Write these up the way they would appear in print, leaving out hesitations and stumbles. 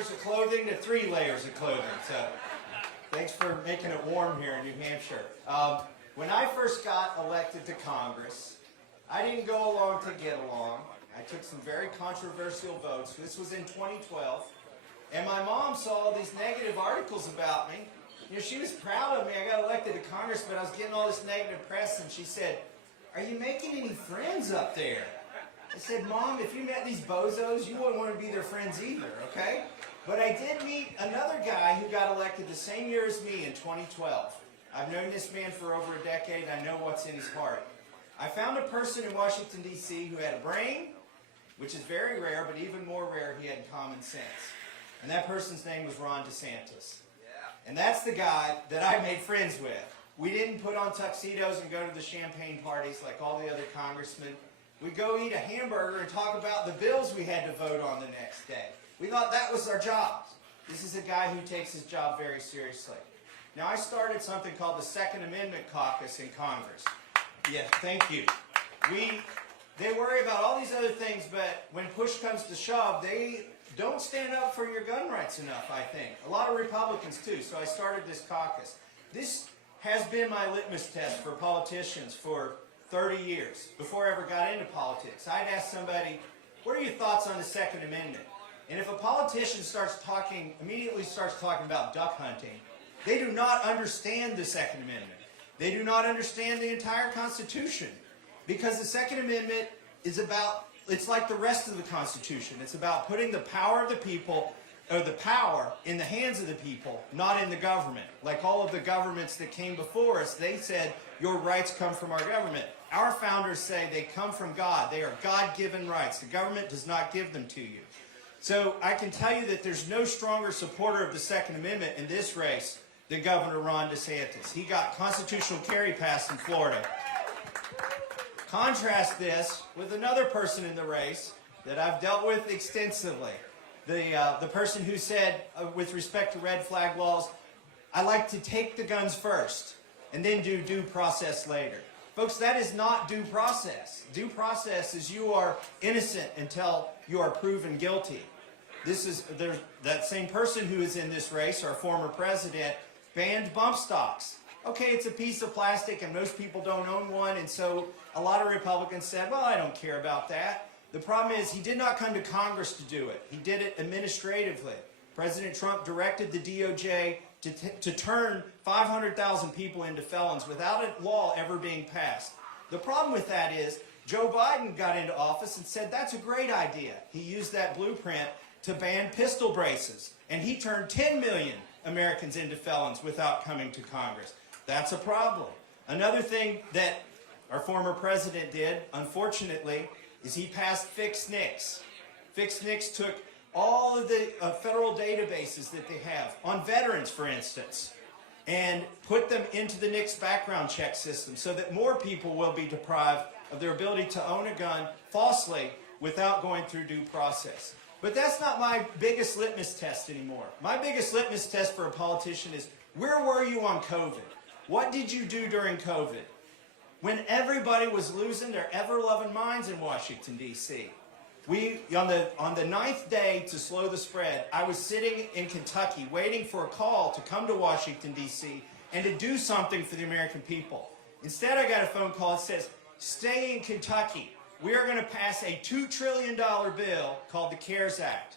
layers of clothing to 3 layers of clothing. So thanks for making it warm here in New Hampshire. When I first got elected to Congress, I didn't go along to get along. I took some very controversial votes. This was in 2012. And my mom saw all these negative articles about me. You know, she was proud of me. I got elected to Congress, but I was getting all this negative press, and she said, "Are you making any friends up there?" I said, "Mom, if you met these bozos, you wouldn't want to be their friends either, okay?" But I did meet another guy who got elected the same year as me in 2012. I've known this man for over a decade. I know what's in his heart. I found a person in Washington, D.C. who had a brain, which is very rare, but even more rare, he had common sense. And that person's name was Ron DeSantis. And that's the guy that I made friends with. We didn't put on tuxedos and go to the champagne parties like all the other congressmen. We'd go eat a hamburger and talk about the bills we had to vote on the next day. We thought that was our job. This is a guy who takes his job very seriously. Now, I started something called the Second Amendment Caucus in Congress. Yes, thank you. They worry about all these other things, but when push comes to shove, they don't stand up for your gun rights enough, I think. A lot of Republicans, too, so I started this caucus. This has been my litmus test for politicians for 30 years, before I ever got into politics. I'd ask somebody, what are your thoughts on the Second Amendment? And if a politician immediately starts talking about duck hunting, they do not understand the Second Amendment. They do not understand the entire Constitution. Because the Second Amendment is it's like the rest of the Constitution. It's about putting the power of the people, or the power in the hands of the people, not in the government. Like all of the governments that came before us, they said, your rights come from our government. Our founders say they come from God. They are God-given rights. The government does not give them to you. So I can tell you that there's no stronger supporter of the Second Amendment in this race than Governor Ron DeSantis. He got constitutional carry passed in Florida. Contrast this with another person in the race that I've dealt with extensively. The person who said, with respect to red flag laws, I like to take the guns first and then do due process later. Folks, that is not due process. Due process is you are innocent until you are proven guilty. That same person who is in this race, our former president, banned bump stocks. Okay, it's a piece of plastic and most people don't own one, and so a lot of Republicans said, well, I don't care about that. The problem is he did not come to Congress to do it. He did it administratively. President Trump directed the DOJ to turn 500,000 people into felons without a law ever being passed. The problem with that is Joe Biden got into office and said that's a great idea. He used that blueprint to ban pistol braces, and he turned 10 million Americans into felons without coming to Congress. That's a problem. Another thing that our former president did, unfortunately, is he passed Fix NICS. Fix NICS took all of the federal databases that they have on veterans, for instance, and put them into the NICS background check system so that more people will be deprived of their ability to own a gun falsely without going through due process. But that's not my biggest litmus test anymore. My biggest litmus test for a politician is, where were you on COVID? What did you do during COVID? When everybody was losing their ever-loving minds in Washington, D.C. On the 9th day to slow the spread, I was sitting in Kentucky waiting for a call to come to Washington, D.C. and to do something for the American people. Instead, I got a phone call that says, stay in Kentucky. We are going to pass a $2 trillion bill called the CARES Act.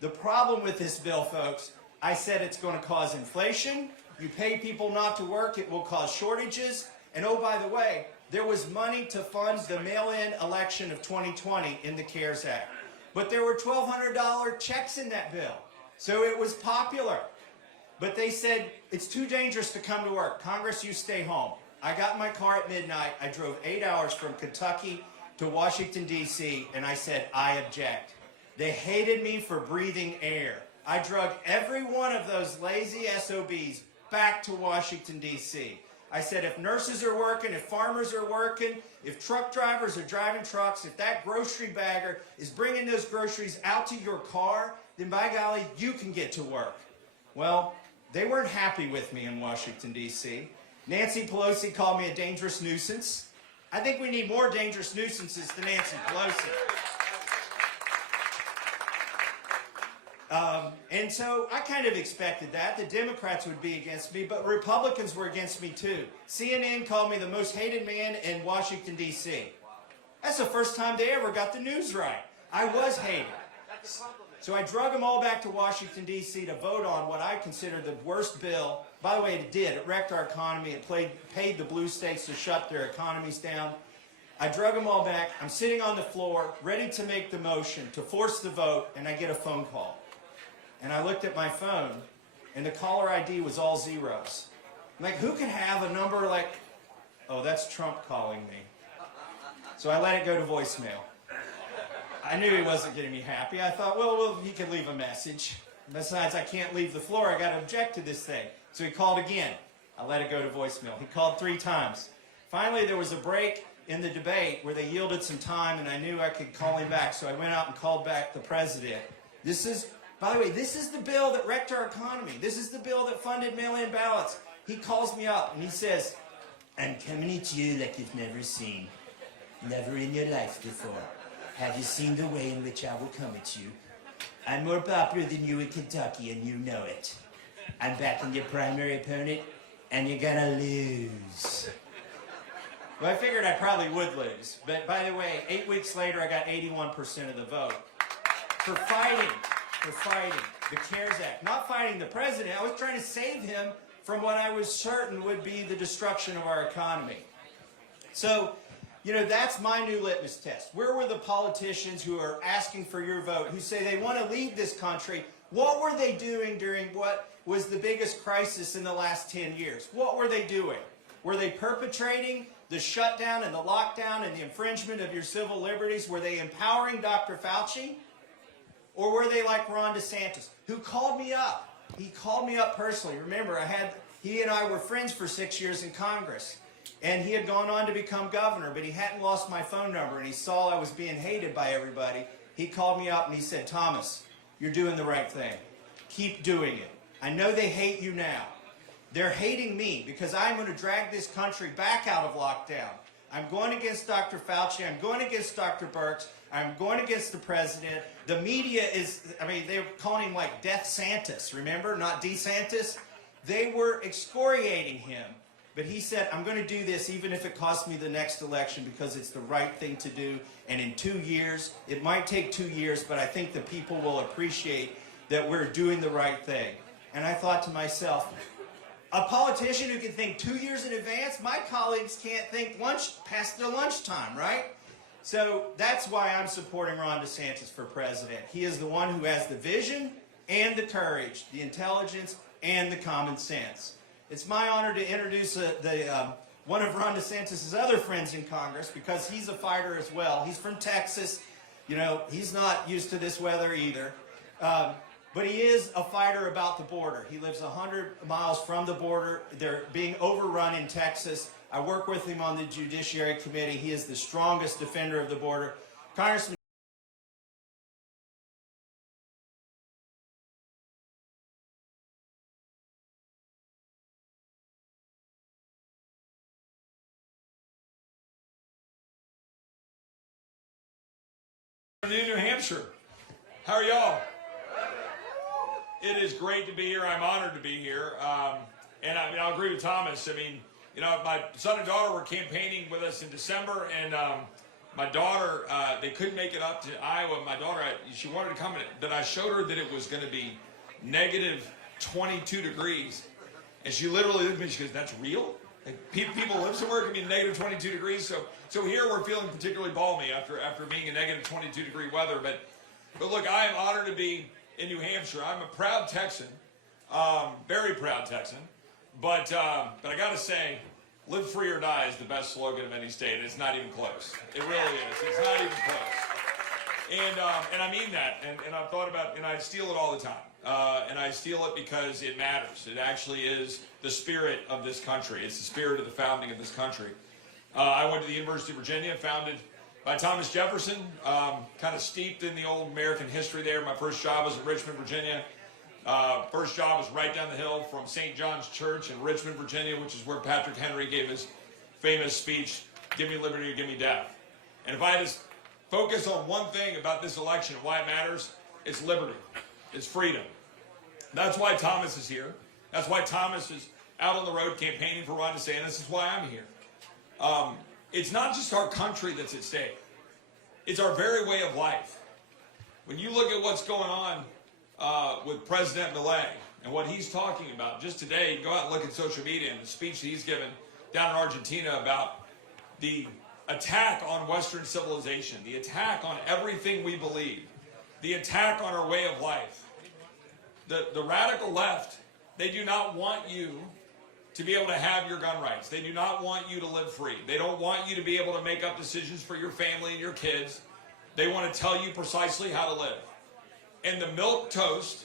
The problem with this bill, folks, I said it's going to cause inflation. You pay people not to work, it will cause shortages. And oh, by the way, there was money to fund the mail-in election of 2020 in the CARES Act. But there were $1,200 checks in that bill. So it was popular. But they said, it's too dangerous to come to work. Congress, you stay home. I got in my car at midnight. I drove 8 hours from Kentucky to Washington, D.C., and I said, I object. They hated me for breathing air. I drug every one of those lazy SOBs back to Washington, D.C. I said, if nurses are working, if farmers are working, if truck drivers are driving trucks, if that grocery bagger is bringing those groceries out to your car, then by golly, you can get to work. Well, they weren't happy with me in Washington, D.C. Nancy Pelosi called me a dangerous nuisance. I think we need more dangerous nuisances than Nancy Pelosi. And so I kind of expected that. The Democrats would be against me, but Republicans were against me too. CNN called me the most hated man in Washington, D.C. That's the first time they ever got the news right. I was hated. So I drug them all back to Washington, D.C. to vote on what I consider the worst bill. By the way, it did. It wrecked our economy. It paid the blue states to shut their economies down. I drug them all back. I'm sitting on the floor, ready to make the motion to force the vote, and I get a phone call. And I looked at my phone, and the caller ID was all zeros. I'm like, who can have a number like, oh, that's Trump calling me. So I let it go to voicemail. I knew he wasn't getting me happy. I thought, well, he could leave a message. Besides, I can't leave the floor. I got to object to this thing. So he called again. I let it go to voicemail. He called 3 times. Finally, there was a break in the debate where they yielded some time, and I knew I could call him back. So I went out and called back the president. By the way, this is the bill that wrecked our economy. This is the bill that funded mail-in ballots. He calls me up and he says, I'm coming at you like you've never seen. Never in your life before. Have you seen the way in which I will come at you? I'm more popular than you in Kentucky, and you know it. I'm backing your primary opponent, and you're gonna lose. Well, I figured I probably would lose. But by the way, 8 weeks later, I got 81% of the vote. For fighting the CARES Act. Not fighting the president. I was trying to save him from what I was certain would be the destruction of our economy. So, you know, that's my new litmus test. Where were the politicians who are asking for your vote, who say they want to lead this country? What were they doing during what was the biggest crisis in the last 10 years? What were they doing? Were they perpetrating the shutdown and the lockdown and the infringement of your civil liberties? Were they empowering Dr. Fauci? Or were they like Ron DeSantis, who called me up? He called me up personally. Remember, he and I were friends for 6 years in Congress. And he had gone on to become governor, but he hadn't lost my phone number, and he saw I was being hated by everybody. He called me up and he said, Thomas, you're doing the right thing. Keep doing it. I know they hate you now. They're hating me because I'm going to drag this country back out of lockdown. I'm going against Dr. Fauci. I'm going against Dr. Birx. I'm going against the president. The media they were calling him like Death Santis, remember? Not DeSantis. They were excoriating him. But he said, I'm going to do this even if it costs me the next election because it's the right thing to do. And in 2 years, it might take 2 years, but I think the people will appreciate that we're doing the right thing. And I thought to myself, a politician who can think 2 years in advance, my colleagues can't think past their lunchtime, right? So that's why I'm supporting Ron DeSantis for president. He is the one who has the vision and the courage, the intelligence and the common sense. It's my honor to introduce one of Ron DeSantis' other friends in Congress because he's a fighter as well. He's from Texas. You know, he's not used to this weather either. But he is a fighter about the border. He lives 100 miles from the border. They're being overrun in Texas. I work with him on the Judiciary Committee. He is the strongest defender of the border. Congressman New Hampshire. How are y'all? It is great to be here. I'm honored to be here. And I'll agree with Thomas. I mean, you know, my son and daughter were campaigning with us in December, and my daughter, they couldn't make it up to Iowa. My daughter, she wanted to come, but I showed her that it was going to be negative 22 degrees. And she literally looked at me, she goes, that's real? Like, people live somewhere, it can be negative 22 degrees. So here we're feeling particularly balmy after being in negative 22 degree weather. But look, I am honored to be in New Hampshire. I'm a proud Texan, very proud Texan. But I got to say, live free or die is the best slogan of any state. It's not even close. It really is. It's not even close. And I mean that. And I've thought about, and I steal it all the time. And I steal it because it matters. It actually is the spirit of this country. It's the spirit of the founding of this country. I went to the University of Virginia, founded by Thomas Jefferson, kind of steeped in the old American history there. My first job was in Richmond, Virginia. First job was right down the hill from St. John's Church in Richmond, Virginia, which is where Patrick Henry gave his famous speech, "Give me liberty or give me death." And if I just focus on one thing about this election and why it matters, it's liberty. is freedom. That's why Thomas is here. That's why Thomas is out on the road campaigning for Ron DeSantis. This is why I'm here. It's not just our country that's at stake. It's our very way of life. When you look at what's going on with President Milei and what he's talking about, just today, go out and look at social media and the speech that he's given down in Argentina about the attack on Western civilization, the attack on everything we believe, the attack on our way of life. The radical left, they do not want you to be able to have your gun rights. They do not want you to live free. They don't want you to be able to make up decisions for your family and your kids. They want to tell you precisely how to live. And the milquetoast,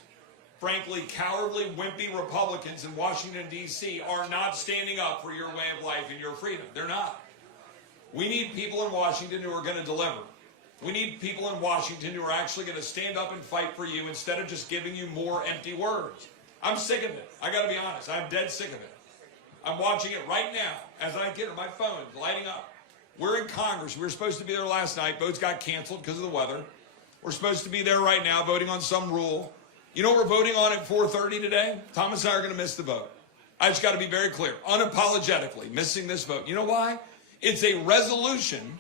frankly, cowardly, wimpy Republicans in Washington, D.C. are not standing up for your way of life and your freedom. They're not. We need people in Washington who are going to deliver. We need people in Washington who are actually going to stand up and fight for you instead of just giving you more empty words. I'm sick of it. I got to be honest. I'm dead sick of it. I'm watching it right now as I get it. My phone lighting up. We're in Congress. We were supposed to be there last night. Votes got canceled because of the weather. We're supposed to be there right now voting on some rule. You know what we're voting on at 4:30 today? Thomas and I are going to miss the vote. I just got to be very clear. Unapologetically missing this vote. You know why? It's a resolution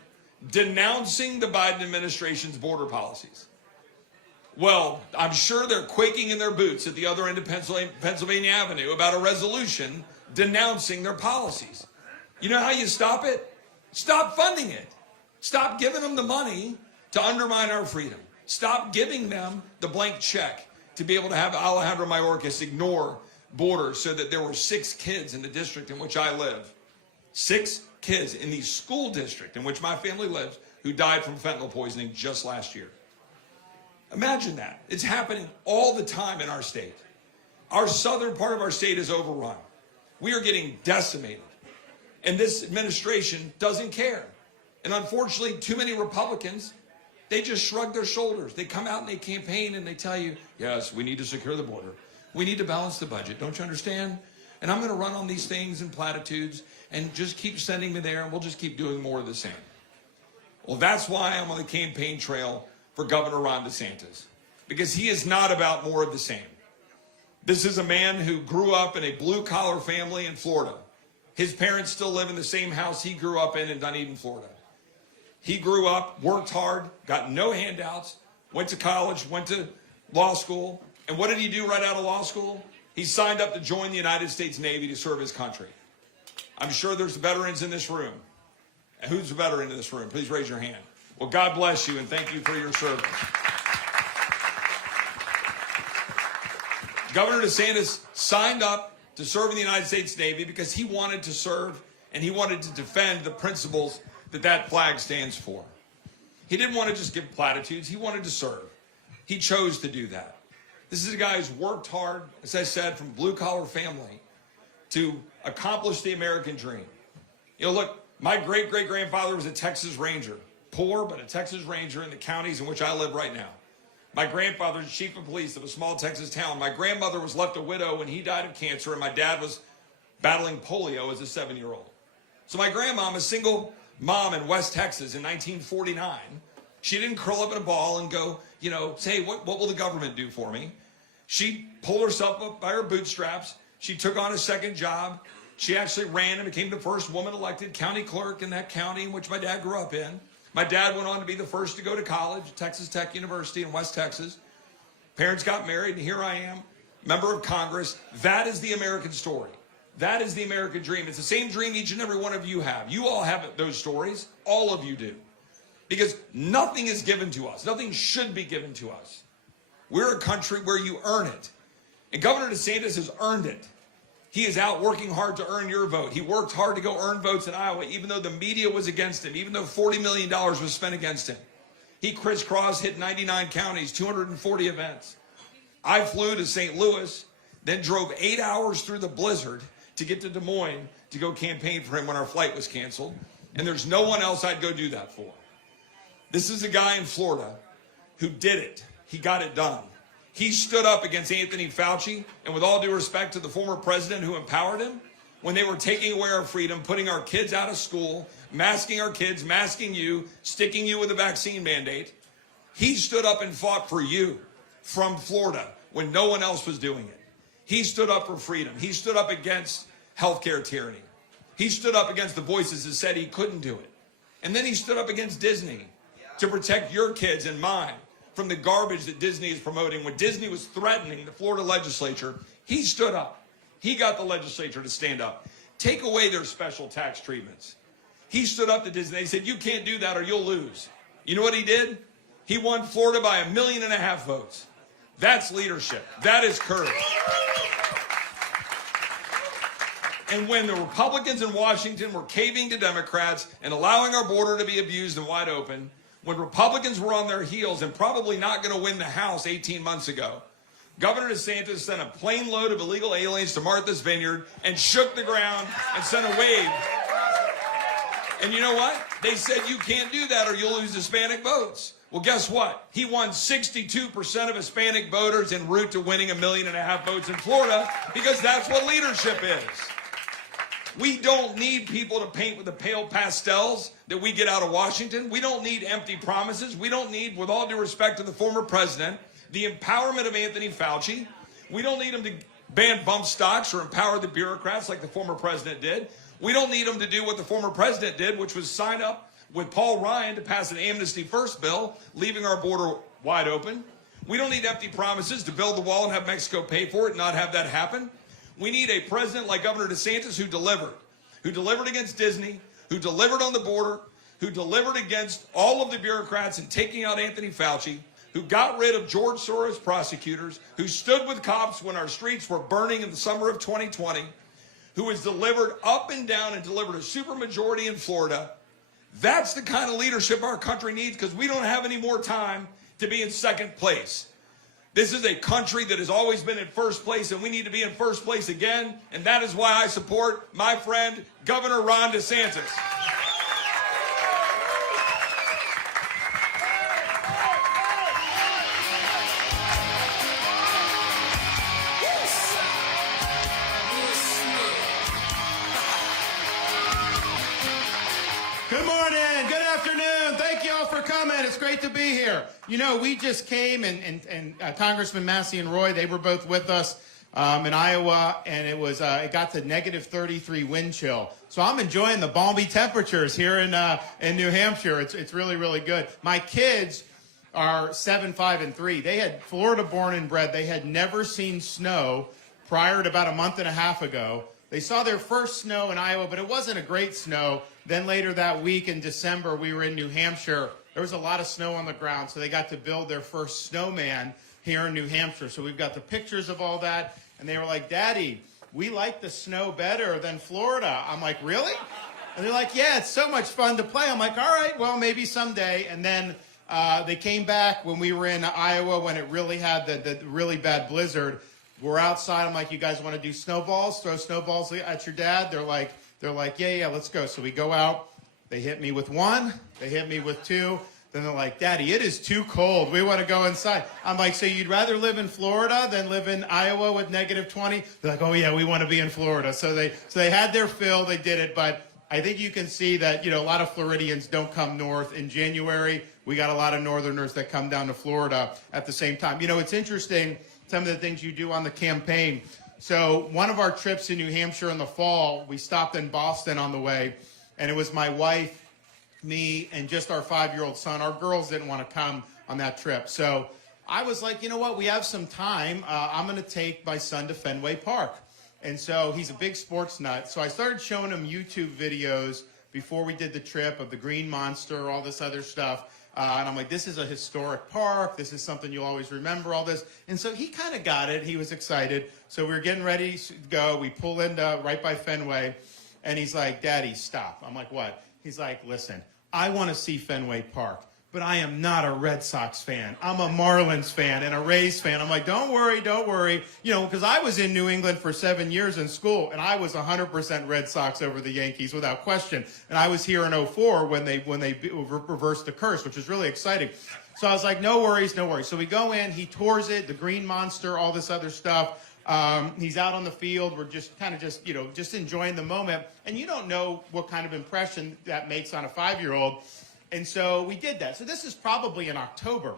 denouncing the Biden administration's border policies. Well, I'm sure they're quaking in their boots at the other end of Pennsylvania Avenue about a resolution denouncing their policies. You know how you stop it? Stop funding it. Stop giving them the money to undermine our freedom. Stop giving them the blank check to be able to have Alejandro Mayorkas ignore borders so that there were 6 kids in the district in which I live. 6 kids in the school district in which my family lives who died from fentanyl poisoning just last year. Imagine that. It's happening all the time in our state. Our southern part of our state is overrun. We are getting decimated. And this administration doesn't care. And unfortunately, too many Republicans, they just shrug their shoulders. They come out and they campaign and they tell you, yes, we need to secure the border. We need to balance the budget. Don't you understand? And I'm going to run on these things and platitudes and just keep sending me there and we'll just keep doing more of the same. Well, that's why I'm on the campaign trail for Governor Ron DeSantis, because he is not about more of the same. This is a man who grew up in a blue-collar family in Florida. His parents still live in the same house he grew up in Dunedin, Florida. He grew up, worked hard, got no handouts, went to college, went to law school. And what did he do right out of law school? He signed up to join the United States Navy to serve his country. I'm sure there's veterans in this room. And who's a veteran in this room? Please raise your hand. Well, God bless you and thank you for your service. Governor DeSantis signed up to serve in the United States Navy because he wanted to serve and he wanted to defend the principles that that flag stands for. He didn't want to just give platitudes. He wanted to serve. He chose to do that. This is a guy who's worked hard, as I said, from a blue-collar family to accomplish the American dream. You know, look, my great-great-grandfather was a Texas Ranger. Poor, but a Texas Ranger in the counties in which I live right now. My grandfather was chief of police of a small Texas town. My grandmother was left a widow when he died of cancer, and my dad was battling polio as a 7-year-old. So my grandmom, a single mom in West Texas in 1949, she didn't curl up in a ball and go, you know, say, what will the government do for me? She pulled herself up by her bootstraps. She took on a second job. She actually ran and became the first woman elected county clerk in that county in which my dad grew up in. My dad went on to be the first to go to college, Texas Tech University in West Texas. Parents got married, and here I am, member of Congress. That is the American story. That is the American dream. It's the same dream each and every one of you have. You all have those stories. All of you do. Because nothing is given to us. Nothing should be given to us. We're a country where you earn it. And Governor DeSantis has earned it. He is out working hard to earn your vote. He worked hard to go earn votes in Iowa, even though the media was against him, even though $40 million was spent against him. He crisscrossed, hit 99 counties, 240 events. I flew to St. Louis, then drove 8 hours through the blizzard to get to Des Moines to go campaign for him when our flight was canceled. And there's no one else I'd go do that for. This is a guy in Florida who did it. He got it done. He stood up against Anthony Fauci, and with all due respect to the former president who empowered him, when they were taking away our freedom, putting our kids out of school, masking our kids, masking you, sticking you with a vaccine mandate, he stood up and fought for you from Florida, when no one else was doing it. He stood up for freedom. He stood up against healthcare tyranny. He stood up against the voices that said he couldn't do it. And then he stood up against Disney to protect your kids and mine from the garbage that Disney is promoting. When Disney was threatening the Florida legislature, he stood up. He got the legislature to stand up. Take away their special tax treatments. He stood up to Disney. He said, you can't do that or you'll lose. You know what he did? He won Florida by 1.5 million votes. That's leadership. That is courage. And when the Republicans in Washington were caving to Democrats and allowing our border to be abused and wide open, when Republicans were on their heels and probably not going to win the House 18 months ago, Governor DeSantis sent a plane load of illegal aliens to Martha's Vineyard and shook the ground and sent a wave. And you know what? They said you can't do that or you'll lose Hispanic votes. Well, guess what? He won 62% of Hispanic voters en route to winning 1.5 million votes in Florida because that's what leadership is. We don't need people to paint with the pale pastels that we get out of Washington. We don't need empty promises. We don't need, with all due respect to the former president, the empowerment of Anthony Fauci. We don't need him to ban bump stocks or empower the bureaucrats like the former president did. We don't need him to do what the former president did, which was sign up with Paul Ryan to pass an Amnesty First bill, leaving our border wide open. We don't need empty promises to build the wall and have Mexico pay for it and not have that happen. We need a president like Governor DeSantis who delivered against Disney, who delivered on the border, who delivered against all of the bureaucrats and taking out Anthony Fauci, who got rid of George Soros prosecutors, who stood with cops when our streets were burning in the summer of 2020, who has delivered up and down and delivered a supermajority in Florida. That's the kind of leadership our country needs because we don't have any more time to be in second place. This is a country that has always been in first place, and we need to be in first place again, and that is why I support my friend, Governor Ron DeSantis. Good morning, good afternoon. Thank you all for coming. It's great to be here. You know, we just came, and Congressman Massey and Roy, they were both with us in Iowa, and it got to negative 33 wind chill. So I'm enjoying the balmy temperatures here in New Hampshire. It's really, really good. My kids are 7, 5, and 3. They had Florida born and bred. They had never seen snow prior to about a month and a half ago. They saw their first snow in Iowa, but it wasn't a great snow. Then later that week in December, we were in New Hampshire. There was a lot of snow on the ground, so they got to build their first snowman here in New Hampshire. So we've got the pictures of all that, and they were like, Daddy, we like the snow better than Florida. I'm like, really? And they're like, yeah, it's so much fun to play. I'm like, all right, well, maybe someday. And then they came back when we were in Iowa when it really had the really bad blizzard. We're outside. I'm like, you guys want to do snowballs? Throw snowballs at your dad? They're like, yeah, let's go. So we go out. They hit me with 1. They hit me with 2. Then they're like, Daddy, it is too cold. We want to go inside. I'm like, so you'd rather live in Florida than live in Iowa with negative 20? They're like, oh, yeah, we want to be in Florida. So they had their fill. They did it. But I think you can see that, you know, a lot of Floridians don't come north in January. We got a lot of Northerners that come down to Florida at the same time. You know, it's interesting, some of the things you do on the campaign. So one of our trips in New Hampshire in the fall, we stopped in Boston on the way, and it was my wife, me, and just our 5-year-old son. Our girls didn't want to come on that trip. So I was like, you know what, we have some time. I'm going to take my son to Fenway Park. And so he's a big sports nut. So I started showing him YouTube videos before we did the trip of the Green Monster, all this other stuff. And I'm like, this is a historic park. This is something you'll always remember, all this. And so he kind of got it. He was excited. So we were getting ready to go. We pull in right by Fenway. And he's like, Daddy, stop. I'm like, what? He's like, listen, I want to see Fenway Park, but I am not a Red Sox fan. I'm a Marlins fan and a Rays fan. I'm like, don't worry. You know, because I was in New England for 7 years in school, and I was 100% Red Sox over the Yankees without question. And I was here in 2004 when they reversed the curse, which was really exciting. So I was like, no worries. So we go in. He tours it, the Green Monster, all this other stuff. He's out on the field. We're just enjoying the moment. And you don't know what kind of impression that makes on a 5-year-old. And so we did that. So this is probably in October.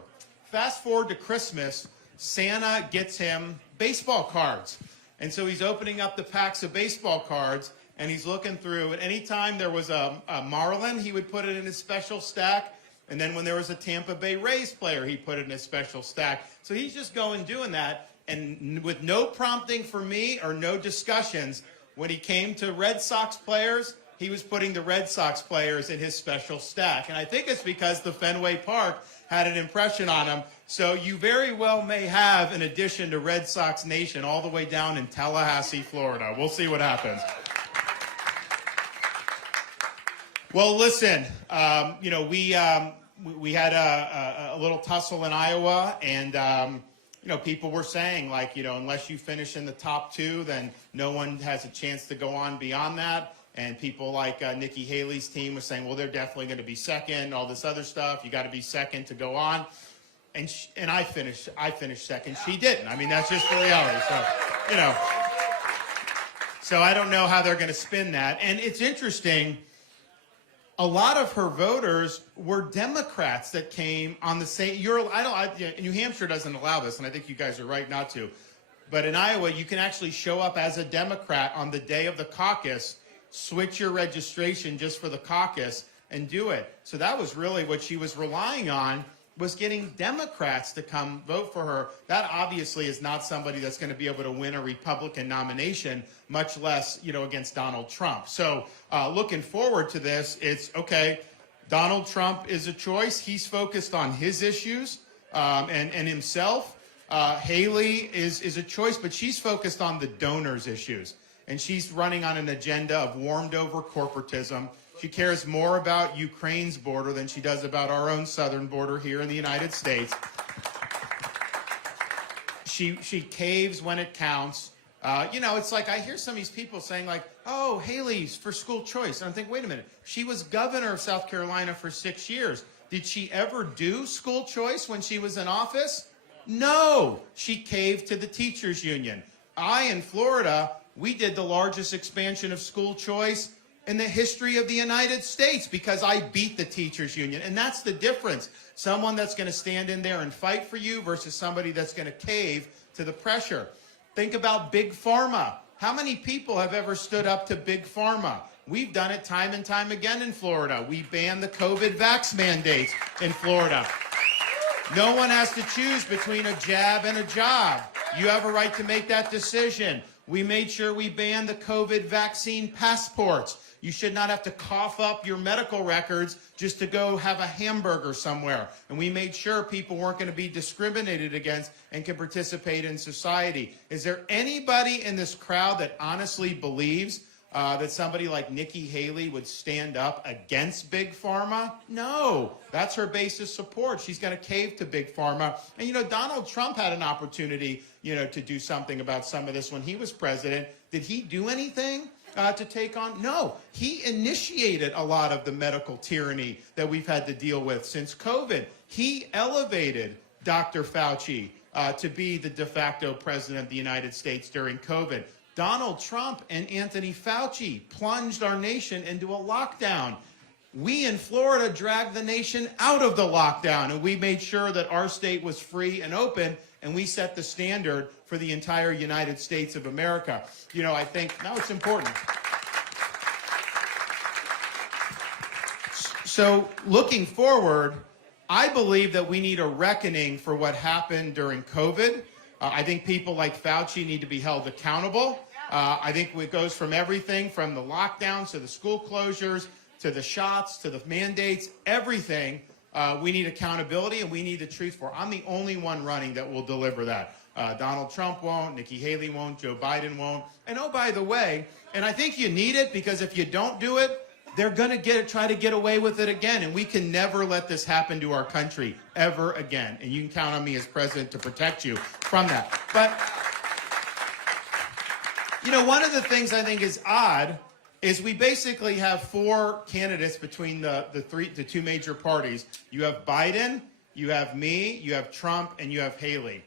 Fast forward to Christmas. Santa gets him baseball cards. And so he's opening up the packs of baseball cards, and he's looking through. And anytime there was a Marlin, he would put it in his special stack. And then when there was a Tampa Bay Rays player, he put it in his special stack. So he's just going doing that. And with no prompting for me or no discussions, when he came to Red Sox players, he was putting the Red Sox players in his special stack. And I think it's because the Fenway Park had an impression on him. So you very well may have an addition to Red Sox Nation all the way down in Tallahassee, Florida. We'll see what happens. Well, listen, we had a little tussle in Iowa, and people were saying, like, unless you finish in the top 2, then no one has a chance to go on beyond that. And people like Nikki Haley's team was saying, well, they're definitely going to be second, all this other stuff. You got to be second to go on. And I finished second. She didn't. I mean, that's just the reality. So, So I don't know how they're going to spin that. And it's interesting. A lot of her voters were Democrats that came on the same. New Hampshire doesn't allow this, and I think you guys are right not to. But in Iowa, you can actually show up as a Democrat on the day of the caucus, switch your registration just for the caucus, and do it. So that was really what she was relying on, was getting Democrats to come vote for her. That obviously is not somebody that's going to be able to win a Republican nomination, much less, against Donald Trump. So looking forward to this, it's okay. Donald Trump is a choice. He's focused on his issues and himself. Haley is a choice, but she's focused on the donors' issues. And she's running on an agenda of warmed over corporatism. She cares more about Ukraine's border than she does about our own southern border here in the United States. She caves when it counts. It's like I hear some of these people saying, like, oh, Haley's for school choice. And I'm thinking, wait a minute. She was governor of South Carolina for 6 years. Did she ever do school choice when she was in office? No. She caved to the teachers union. In Florida, we did the largest expansion of school choice in the history of the United States because I beat the teachers union. And that's the difference. Someone that's going to stand in there and fight for you versus somebody that's going to cave to the pressure. Think about Big Pharma. How many people have ever stood up to Big Pharma? We've done it time and time again in Florida. We banned the COVID vax mandates in Florida. No one has to choose between a jab and a job. You have a right to make that decision. We made sure we banned the COVID vaccine passports. You should not have to cough up your medical records just to go have a hamburger somewhere. And we made sure people weren't going to be discriminated against and can participate in society. Is there anybody in this crowd that honestly believes that somebody like Nikki Haley would stand up against Big Pharma? No, that's her base of support. She's going to cave to Big Pharma. And, Donald Trump had an opportunity, to do something about some of this when he was president. Did he do anything to take on? No, he initiated a lot of the medical tyranny that we've had to deal with since COVID. He elevated Dr. Fauci to be the de facto president of the United States during COVID. Donald Trump and Anthony Fauci plunged our nation into a lockdown. We in Florida dragged the nation out of the lockdown, and we made sure that our state was free and open, and we set the standard for the entire United States of America. I think now it's important. So looking forward, I believe that we need a reckoning for what happened during COVID. I think people like Fauci need to be held accountable. I think it goes from everything from the lockdowns to the school closures to the shots to the mandates, everything. We need accountability and we need the truth for. I'm the only one running that will deliver that. Donald Trump won't, Nikki Haley won't, Joe Biden won't. And oh, by the way, and I think you need it because if you don't do it, they're going to try to get away with it again. And we can never let this happen to our country ever again. And you can count on me as president to protect you from that. But, one of the things I think is odd is we basically have 4 candidates between the two major parties. You have Biden, you have me, you have Trump, and you have Haley.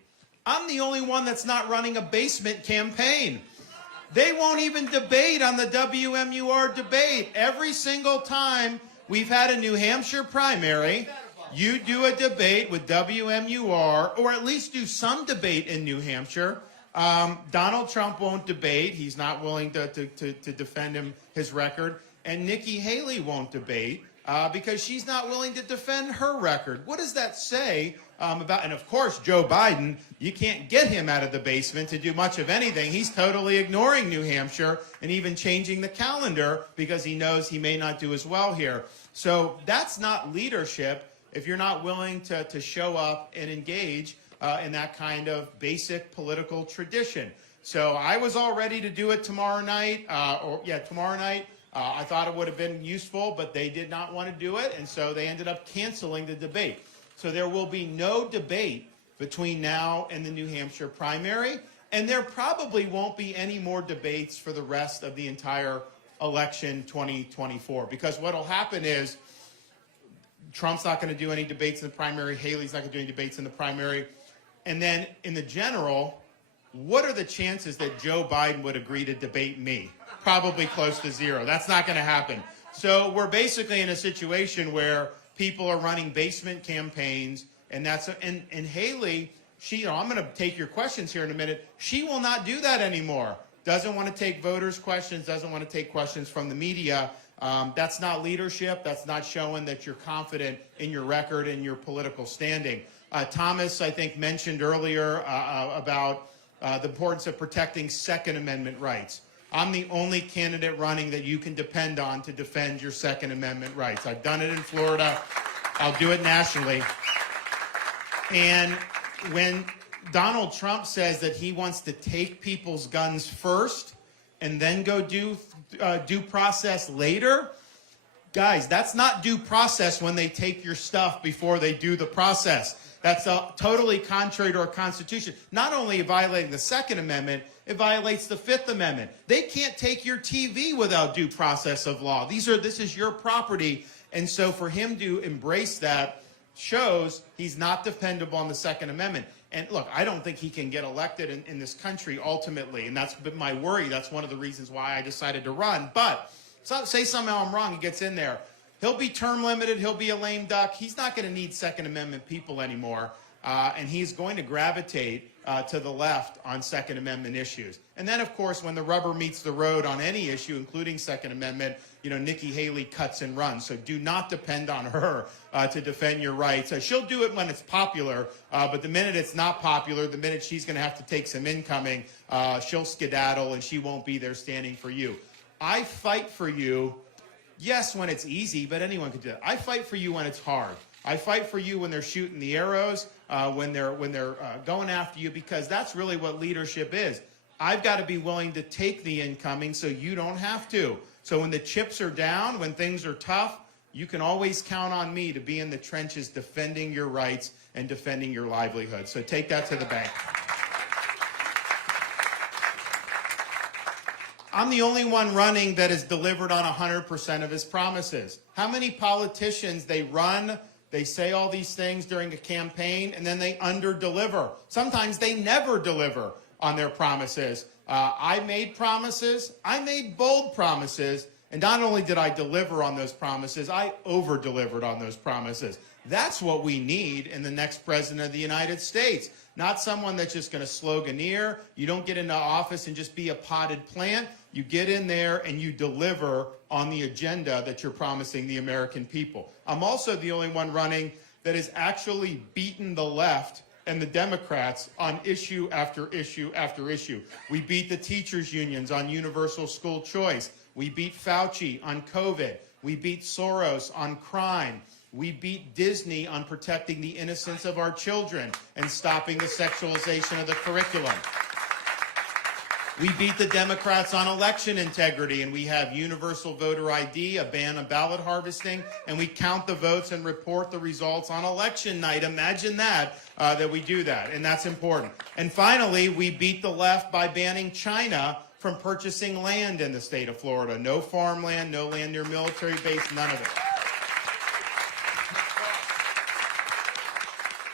I'm the only one that's not running a basement campaign. They won't even debate on the WMUR debate. Every single time we've had a New Hampshire primary, you do a debate with WMUR, or at least do some debate in New Hampshire. Donald Trump won't debate. He's not willing to defend his record. And Nikki Haley won't debate because she's not willing to defend her record. What does that say about, and of course, Joe Biden, you can't get him out of the basement to do much of anything. He's totally ignoring New Hampshire and even changing the calendar because he knows he may not do as well here. So that's not leadership if you're not willing to show up and engage in that kind of basic political tradition. So I was all ready to do it tomorrow night. Tomorrow night. I thought it would have been useful, but they did not want to do it, and so they ended up canceling the debate. So there will be no debate between now and the New Hampshire primary, and there probably won't be any more debates for the rest of the entire election 2024, because what will happen is Trump's not going to do any debates in the primary, Haley's not going to do any debates in the primary, and then in the general, what are the chances that Joe Biden would agree to debate me? Probably close to zero. That's not going to happen. So we're basically in a situation where people are running basement campaigns, and Haley, I'm going to take your questions here in a minute. She will not do that anymore. Doesn't want to take voters' questions, doesn't want to take questions from the media. That's not leadership. That's not showing that you're confident in your record and your political standing. Thomas, I think, mentioned earlier about the importance of protecting Second Amendment rights. I'm the only candidate running that you can depend on to defend your Second Amendment rights. I've done it in Florida. I'll do it nationally. And when Donald Trump says that he wants to take people's guns first and then go do due process later, guys, that's not due process when they take your stuff before they do the process. That's totally contrary to our Constitution. Not only violating the Second Amendment, it violates the Fifth Amendment. They can't take your TV without due process of law. This is your property. And so for him to embrace that shows he's not dependable on the Second Amendment. And look, I don't think he can get elected in this country ultimately. And that's been my worry. That's one of the reasons why I decided to run. But say somehow I'm wrong, he gets in there. He'll be term limited. He'll be a lame duck. He's not going to need Second Amendment people anymore. And he's going to gravitate to the left on Second Amendment issues. And then, of course, when the rubber meets the road on any issue, including Second Amendment, Nikki Haley cuts and runs. So do not depend on her to defend your rights. She'll do it when it's popular, but the minute it's not popular, the minute she's going to have to take some incoming, she'll skedaddle and she won't be there standing for you. I fight for you. Yes, when it's easy, but anyone can do it. I fight for you when it's hard. I fight for you when they're shooting the arrows, when they're going after you, because that's really what leadership is. I've got to be willing to take the incoming so you don't have to. So when the chips are down, when things are tough, you can always count on me to be in the trenches defending your rights and defending your livelihood. So take that to the bank. I'm the only one running that has delivered on 100% of his promises. How many politicians, they run, they say all these things during a campaign, and then they under-deliver. Sometimes they never deliver on their promises. I made promises. I made bold promises. And not only did I deliver on those promises, I over-delivered on those promises. That's what we need in the next president of the United States. Not someone that's just going to sloganeer. You don't get into office and just be a potted plant. You get in there and you deliver on the agenda that you're promising the American people. I'm also the only one running that has actually beaten the left and the Democrats on issue after issue after issue. We beat the teachers' unions on universal school choice. We beat Fauci on COVID. We beat Soros on crime. We beat Disney on protecting the innocence of our children and stopping the sexualization of the curriculum. We beat the Democrats on election integrity, and we have universal voter ID, a ban on ballot harvesting, and we count the votes and report the results on election night. Imagine that, that we do that, and that's important. And finally, we beat the left by banning China from purchasing land in the state of Florida. No farmland, no land near military base, none of it.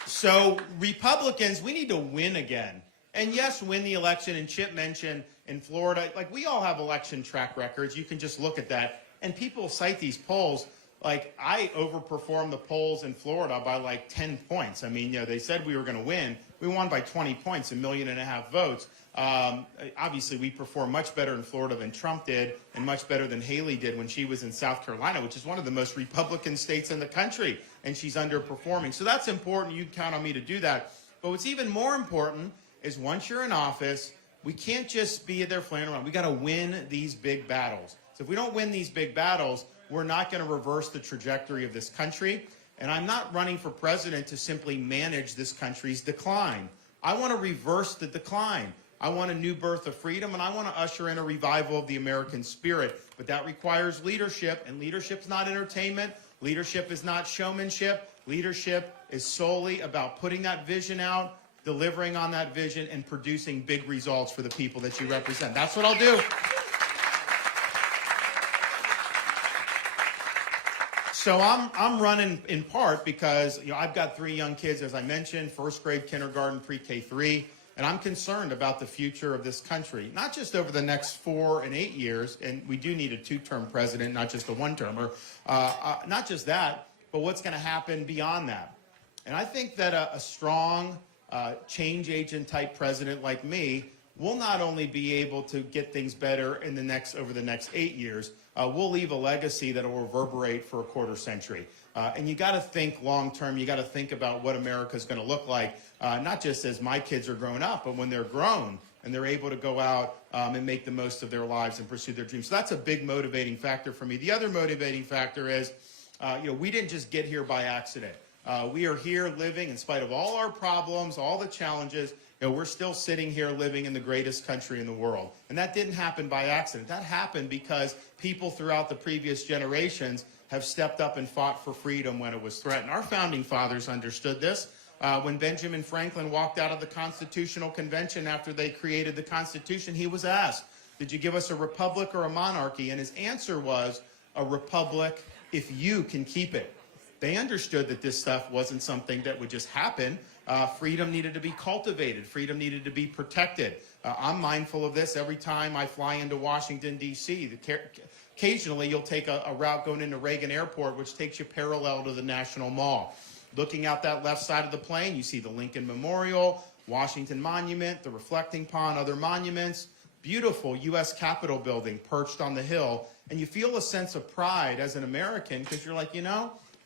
So Republicans, we need to win again. And yes, win the election. And Chip mentioned in Florida, like we all have election track records. You can just look at that. And people cite these polls. like, I overperformed the polls in Florida by like 10 points. I mean, they said we were going to win. We won by 20 points, 1.5 million votes. Obviously, we performed much better in Florida than Trump did, and much better than Haley did when she was in South Carolina, which is one of the most Republican states in the country, and she's underperforming. So that's important. You'd count on me to do that. But what's even more important is once you're in office, we can't just be there flying around. We got to win these big battles. So if we don't win these big battles, we're not going to reverse the trajectory of this country. And I'm not running for president to simply manage this country's decline. I want to reverse the decline. I want a new birth of freedom, and I want to usher in a revival of the American spirit. But that requires leadership, and leadership's not entertainment. Leadership is not showmanship. Leadership is solely about putting that vision out, delivering on that vision, and producing big results for the people that you represent. That's what I'll do. So I'm running in part because I've got 3 young kids, as I mentioned, first grade, kindergarten, pre-K3, and I'm concerned about the future of this country, not just over the next 4 and 8 years, and we do need a 2-term president, not just a 1-termer, not just that, but what's going to happen beyond that. And I think that a strong change agent type president like me will not only be able to get things better over the next 8 years, we'll leave a legacy that will reverberate for a quarter century. And you got to think long term. You got to think about what America's going to look like, not just as my kids are growing up, but when they're grown and they're able to go out and make the most of their lives and pursue their dreams. So that's a big motivating factor for me. The other motivating factor is, we didn't just get here by accident. We are here living, in spite of all our problems, all the challenges, we're still sitting here living in the greatest country in the world. And that didn't happen by accident. That happened because people throughout the previous generations have stepped up and fought for freedom when it was threatened. Our founding fathers understood this. When Benjamin Franklin walked out of the Constitutional Convention after they created the Constitution, he was asked, did you give us a republic or a monarchy? And his answer was, a republic if you can keep it. They understood that this stuff wasn't something that would just happen. Freedom needed to be cultivated. Freedom needed to be protected. I'm mindful of this every time I fly into Washington, D.C. Occasionally, you'll take a route going into Reagan Airport, which takes you parallel to the National Mall. Looking out that left side of the plane, you see the Lincoln Memorial, Washington Monument, the Reflecting Pond, other monuments, beautiful U.S. Capitol building perched on the hill, and you feel a sense of pride as an American because you're like,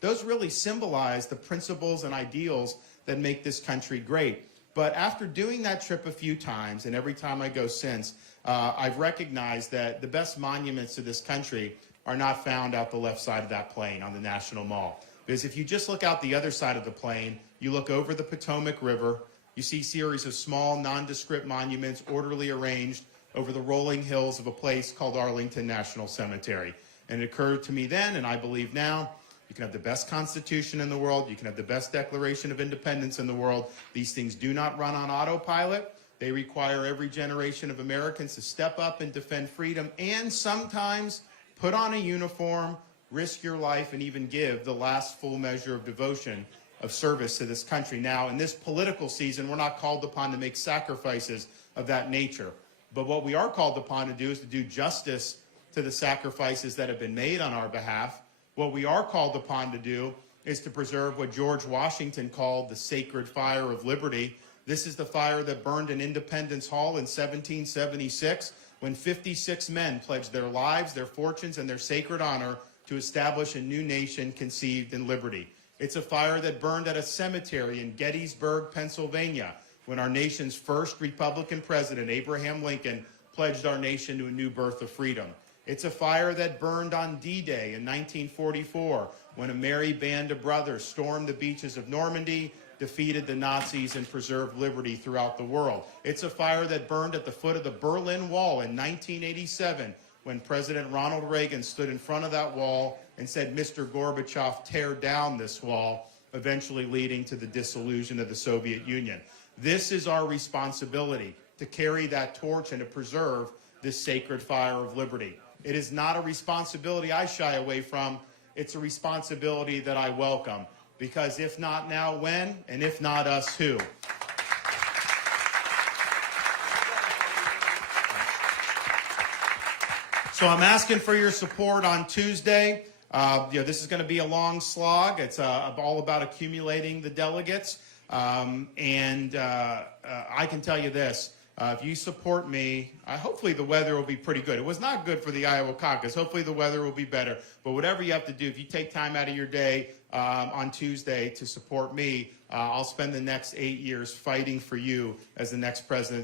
those really symbolize the principles and ideals that make this country great. But after doing that trip a few times, and every time I go since, I've recognized that the best monuments to this country are not found out the left side of that plane on the National Mall. Because if you just look out the other side of the plane, you look over the Potomac River, you see a series of small, nondescript monuments orderly arranged over the rolling hills of a place called Arlington National Cemetery. And it occurred to me then, and I believe now, you can have the best Constitution in the world. You can have the best Declaration of Independence in the world. These things do not run on autopilot. They require every generation of Americans to step up and defend freedom and sometimes put on a uniform, risk your life, and even give the last full measure of devotion of service to this country. Now, in this political season, we're not called upon to make sacrifices of that nature. But what we are called upon to do is to do justice to the sacrifices that have been made on our behalf. What we are called upon to do is to preserve what George Washington called the sacred fire of liberty. This is the fire that burned in Independence Hall in 1776 when 56 men pledged their lives, their fortunes, and their sacred honor to establish a new nation conceived in liberty. It's a fire that burned at a cemetery in Gettysburg, Pennsylvania, when our nation's first Republican president, Abraham Lincoln, pledged our nation to a new birth of freedom. It's a fire that burned on D-Day in 1944 when a merry band of brothers stormed the beaches of Normandy, defeated the Nazis, and preserved liberty throughout the world. It's a fire that burned at the foot of the Berlin Wall in 1987 when President Ronald Reagan stood in front of that wall and said, Mr. Gorbachev, tear down this wall, eventually leading to the dissolution of the Soviet Union. This is our responsibility, to carry that torch and to preserve this sacred fire of liberty. It is not a responsibility I shy away from. It's a responsibility that I welcome. Because if not now, when? And if not us, who? So I'm asking for your support on Tuesday. This is going to be a long slog. It's all about accumulating the delegates. I can tell you this. If you support me, hopefully the weather will be pretty good. It was not good for the Iowa caucus. Hopefully the weather will be better. But whatever you have to do, if you take time out of your day on Tuesday to support me, I'll spend the next 8 years fighting for you as the next president of the